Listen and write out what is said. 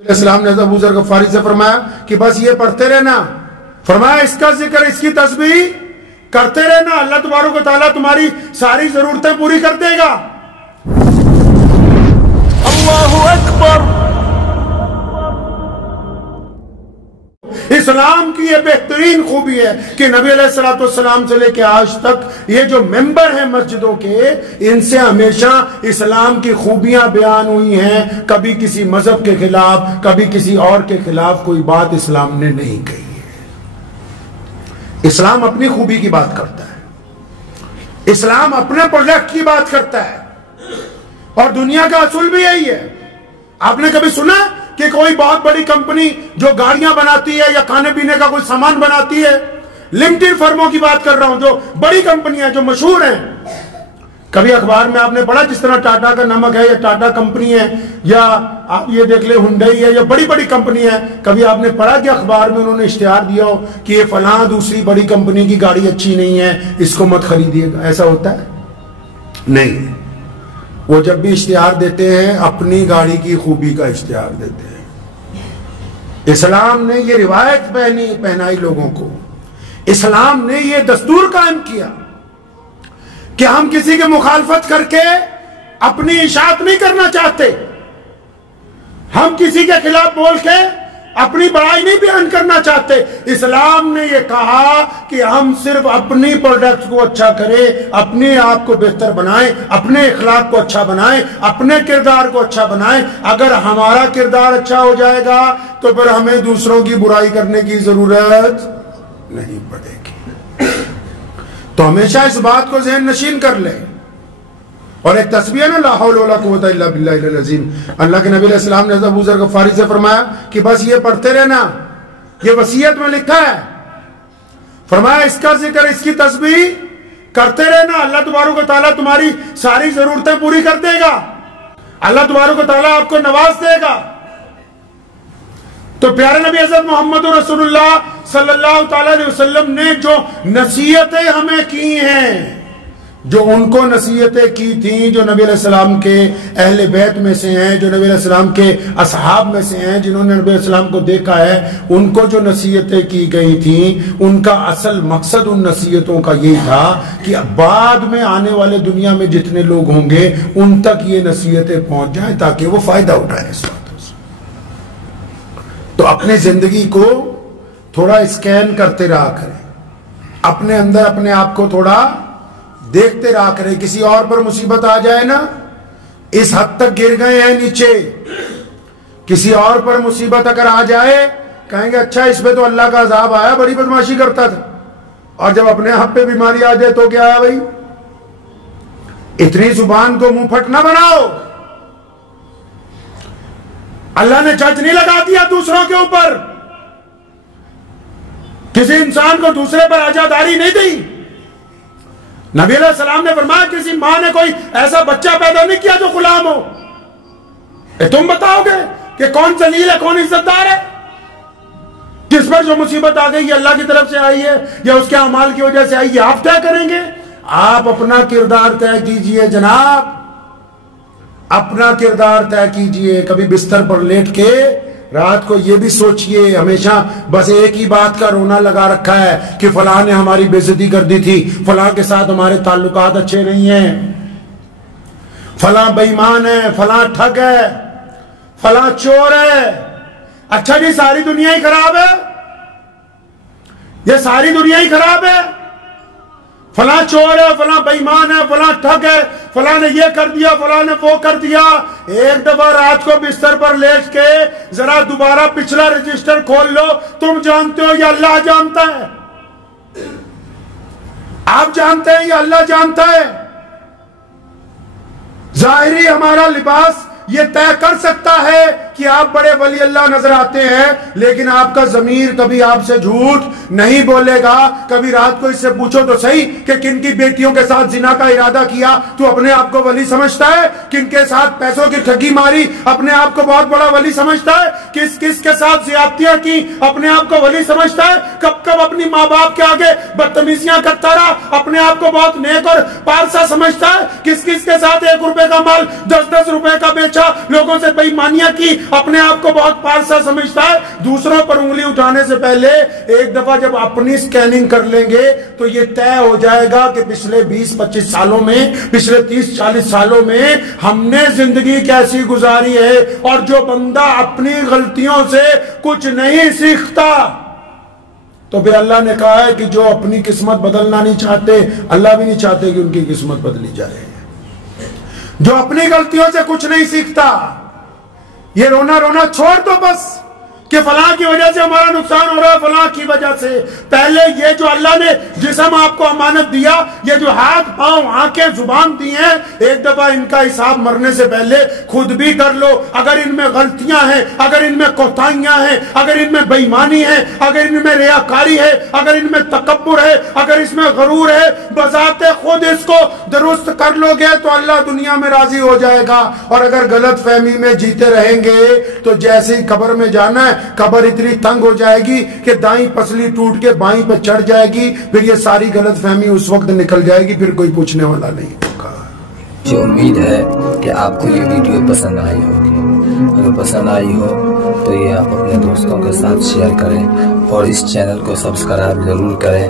السلام نے ابو ذر غفاری سے فرمایا کہ بس یہ پڑھتے رہنا، فرمایا اس کا ذکر، اس کی تسبیح کرتے رہنا، اللہ تبارک و تعالیٰ تمہاری ساری ضرورتیں پوری کر دے گا۔ اللہ اکبر۔ اسلام کی یہ بہترین خوبی ہے کہ نبی علیہ السلام سے لے کے آج تک یہ جو ممبر ہیں مسجدوں کے، ان سے ہمیشہ اسلام کی خوبیاں بیان ہوئی ہیں، کبھی کسی مذہب کے خلاف، کبھی کسی اور کے خلاف کوئی بات اسلام نے نہیں کہی ہے۔ اسلام اپنی خوبی کی بات کرتا ہے، اسلام اپنے پروڈکٹ کی بات کرتا ہے، اور دنیا کا اصول بھی یہی ہے۔ آپ نے کبھی سنا کہ کوئی بہت بڑی کمپنی جو گاڑیاں بناتی ہے یا کھانے پینے کا کوئی سامان بناتی ہے، لمیٹڈ فرموں کی بات کر رہا ہوں، جو بڑی کمپنیاں جو مشہور ہیں، کبھی اخبار میں آپ نے پڑھا جس طرح ٹاٹا کا نمک ہے یا ٹاٹا کمپنی ہے، یا آپ یہ دیکھ لیں ہنڈئی ہے یا بڑی بڑی کمپنی ہے، کبھی آپ نے پڑھا کہ اخبار میں انہوں نے اشتہار دیا ہو کہ یہ فلاں دوسری بڑی کمپنی کی گاڑی اچھی نہیں ہے، اس کو مت خریدیے گا؟ ایسا ہوتا ہے؟ نہیں، وہ جب بھی اشتہار دیتے ہیں اپنی گاڑی کی خوبی کا اشتہار دیتے ہیں۔ اسلام نے یہ روایت پہنائی لوگوں کو، اسلام نے یہ دستور قائم کیا کہ ہم کسی کی مخالفت کر کے اپنی اشاعت نہیں کرنا چاہتے، ہم کسی کے خلاف بول کے اپنی بڑائی نہیں بیان کرنا چاہتے۔ اسلام نے یہ کہا کہ ہم صرف اپنی پروڈکٹ کو اچھا کریں، اپنے آپ کو بہتر بنائیں، اپنے اخلاق کو اچھا بنائیں، اپنے کردار کو اچھا بنائیں۔ اگر ہمارا کردار اچھا ہو جائے گا تو پھر ہمیں دوسروں کی برائی کرنے کی ضرورت نہیں پڑے گی۔ تو ہمیشہ اس بات کو ذہن نشین کر لیں۔ اور ایک تسبیح ہے نا، لا حول ولا قوت الا باللہ العظیم، اللہ کے نبی علیہ السلام نے ابو ذر غفاری سے فرمایا کہ بس یہ پڑھتے رہنا، یہ وصیت میں لکھا ہے، فرمایا اس کا ذکر، اس کی تسبیح کرتے رہنا، اللہ تبارک و تعالیٰ تمہاری ساری ضرورتیں پوری کر دے گا، اللہ تبارک و تعالیٰ آپ کو نواز دے گا۔ تو پیارے نبی حضرت محمد رسول اللہ صلی اللہ تعالی علیہ وسلم نے جو نصیحتیں ہمیں کی ہیں، جو ان کو نصیحتیں کی تھیں، جو نبی علیہ السلام کے اہل بیت میں سے ہیں، جو نبی علیہ السلام کے اصحاب میں سے ہیں، جنہوں نے نبی علیہ السلام کو دیکھا ہے، ان کو جو نصیحتیں کی گئی تھیں، ان کا اصل مقصد ان نصیحتوں کا یہ تھا کہ بعد میں آنے والے دنیا میں جتنے لوگ ہوں گے ان تک یہ نصیحتیں پہنچ جائیں تاکہ وہ فائدہ اٹھائیں اس باتوں سے۔ تو اپنے زندگی کو تھوڑا اسکین کرتے رہا کریں، اپنے اندر اپنے آپ کو تھوڑا دیکھتے رہا کریں۔ کسی اور پر مصیبت آ جائے نا، اس حد تک گر گئے ہیں نیچے، کسی اور پر مصیبت اگر آ جائے کہیں گے اچھا اس پہ تو اللہ کا عذاب آیا، بڑی بدماشی کرتا تھا، اور جب اپنے آپ پہ بیماری آ جائے تو کیا ہے بھائی؟ اتنی زبان کو منہ پھٹ نہ بناؤ۔ اللہ نے جج نہیں لگا دیا دوسروں کے اوپر، کسی انسان کو دوسرے پر آزاداری نہیں دی۔ نبی علیہ السلام نے فرمایا کسی ماں نے کوئی ایسا بچہ پیدا نہیں کیا جو غلام ہو۔ تم بتاؤ گے کہ کون ذلیل ہے کون عزت دار ہے؟ کس پر جو مصیبت آ گئی یہ اللہ کی طرف سے آئی ہے یا اس کے اعمال کی وجہ سے آئی ہے، آپ طے کریں گے؟ آپ اپنا کردار طے کیجئے جناب، اپنا کردار طے کیجئے۔ کبھی بستر پر لیٹ کے رات کو یہ بھی سوچئے، ہمیشہ بس ایک ہی بات کا رونا لگا رکھا ہے کہ فلاں نے ہماری بے عزتی کر دی تھی، فلاں کے ساتھ ہمارے تعلقات اچھے نہیں ہیں، فلاں بے ایمان ہے، فلاں ٹھگ ہے، فلاں چور ہے۔ اچھا جی ساری دنیا ہی خراب ہے، یہ ساری دنیا ہی خراب ہے، فلاں چور ہے، فلاں بے ایمان ہے، فلاں ٹھگ ہے، فلاں نے یہ کر دیا، فلاں نے وہ کر دیا۔ ایک دفعہ رات کو بستر پر لیٹ کے ذرا دوبارہ پچھلا رجسٹر کھول لو، تم جانتے ہو یا اللہ جانتا ہے؟ آپ جانتے ہیں یا اللہ جانتا ہے؟ ظاہری ہمارا لباس یہ طے کر سکتا ہے کہ آپ بڑے ولی اللہ نظر آتے ہیں، لیکن آپ کا ضمیر کبھی آپ سے جھوٹ نہیں بولے گا۔ کبھی رات کو اس سے پوچھو تو صحیح کہ کن کی بیٹیوں کے ساتھ زنا کا ارادہ کیا تو اپنے آپ کو ولی سمجھتا ہے، کن کے ساتھ پیسوں کی ٹھگی ماری اپنے آپ کو بہت بڑا ولی سمجھتا ہے، کس کس کے ساتھ زیادتیاں کی اپنے آپ کو ولی سمجھتا ہے، کب کب اپنی ماں باپ کے آگے بدتمیزیاں کرتا رہا اپنے آپ کو بہت نیک اور پارسا سمجھتا ہے، کس کس کے ساتھ 1 روپے کا مال 10-10 روپے کا بیچا، لوگوں سے بے ایمانیاں کی اپنے آپ کو بہت پارسا سمجھتا ہے، دوسروں پر انگلی اٹھانے سے پہلے ایک دفعہ جب اپنی سکیننگ کر لیں گے تو یہ طے ہو جائے گا کہ پچھلے 20-25 سالوں میں، پچھلے 30-40 سالوں میں ہم نے زندگی کیسی گزاری ہے۔ اور جو بندہ اپنی غلطیوں سے کچھ نہیں سیکھتا تو پھر اللہ نے کہا ہے کہ جو اپنی قسمت بدلنا نہیں چاہتے، اللہ بھی نہیں چاہتے کہ ان کی قسمت بدلی جائے۔ جو اپنی غلطیوں سے کچھ نہیں سیکھتا، یہ رونا رونا چھوڑ دو بس کہ فلاں کی وجہ سے ہمارا نقصان ہو رہا ہے، فلاں کی وجہ سے۔ پہلے یہ جو اللہ نے جسم آپ کو امانت دیا، یہ جو ہاتھ پاؤں آنکھیں زبان دی ہیں، ایک دفعہ ان کا حساب مرنے سے پہلے خود بھی کر لو۔ اگر ان میں غلطیاں ہیں، اگر ان میں کوتاہیاں ہیں، اگر ان میں بے ایمانی ہے، اگر ان میں ریاکاری ہے، اگر ان میں تکبر ہے، اگر اس میں غرور ہے، بذات خود اس کو درست کر لو گے تو اللہ دنیا میں راضی ہو جائے گا۔ اور اگر غلط فہمی میں جیتے رہیں گے تو جیسے ہی قبر میں جانا ہے، قبر اتنی تنگ ہو جائے گی کہ دائیں پسلی ٹوٹ کے بائیں پہ چڑھ جائے گی، پھر یہ ساری غلط فہمی اس وقت نکل جائے گی، پھر کوئی پوچھنے والا نہیں ہوگا۔ مجھے امید ہے کہ آپ کو یہ ویڈیو پسند آئی ہوگی۔ اگر پسند آئی ہو تو یہ آپ اپنے دوستوں کے ساتھ شیئر کریں اور اس چینل کو سبسکرائب ضرور کریں۔